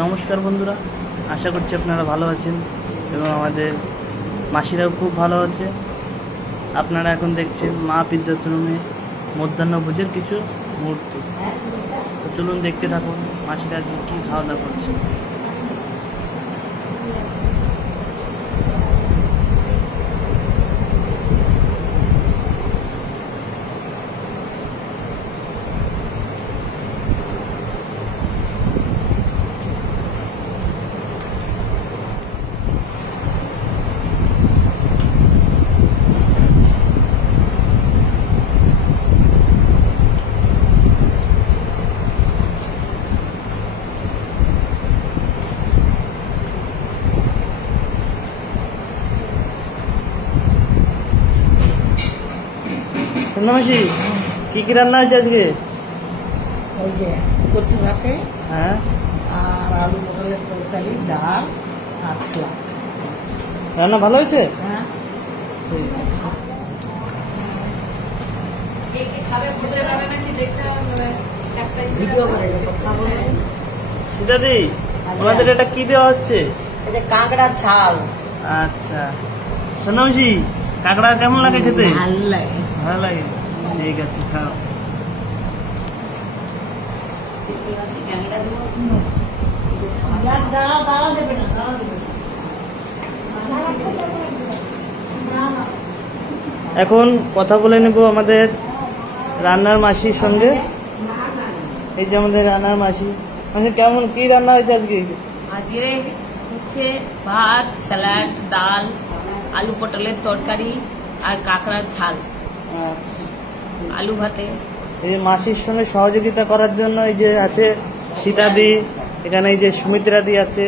নমস্কার বন্ধুরা, আশা করছি আপনারা ভালো আছেন এবং আমাদের মাসিরাও খুব ভালো আছে। আপনারা এখন দেখছেন মা বৃদ্ধাশ্রমে মধ্যাহ্নভোজের কিছু মুহূর্ত। তো চলুন দেখতে থাকুন মাসিরা আজকে কী খাওয়া দাওয়া করছে। মাসি কি কি রান্না হয়েছে আজকে? ওই যে কচু ভাতে হ্যাঁ, আর আলু পটলের তরকারি, ডাল আর স্যালাড। রান্না ভালো হয়েছে। হ্যাঁ, ঠিক আছে। ভিডিও করে কথা বলে। সীতাদি, আমাদের এটা কি দেওয়া হচ্ছে? এই যে কাঁকড়ার ছাল। আচ্ছা সোনামাসি, কাঁকড়া কেমন লাগে খেতে? ভাল লাগে। ভালো লাগে, ঠিক আছে খাও। দাঁড়া দেবে না, দাঁড়া দেবে না। এখন কথা বলে নেব আমাদের রান্নার মাসির সঙ্গে। এই যে আমাদের রান্নার মাসি। মাসি কেমন কি রান্না হয়েছে আজকে? আজকে হচ্ছে ভাত, স্যালাড, ডাল, আলু পটলের তরকারি আর কাঁকড়ার ঝাল, আচ্ছা, আলু ভাতে। এই যে মাসির সঙ্গে সহযোগিতা করার জন্য এই যে আছে সীতাদি, এখানে এই যে সুমিত্রাদি আছে,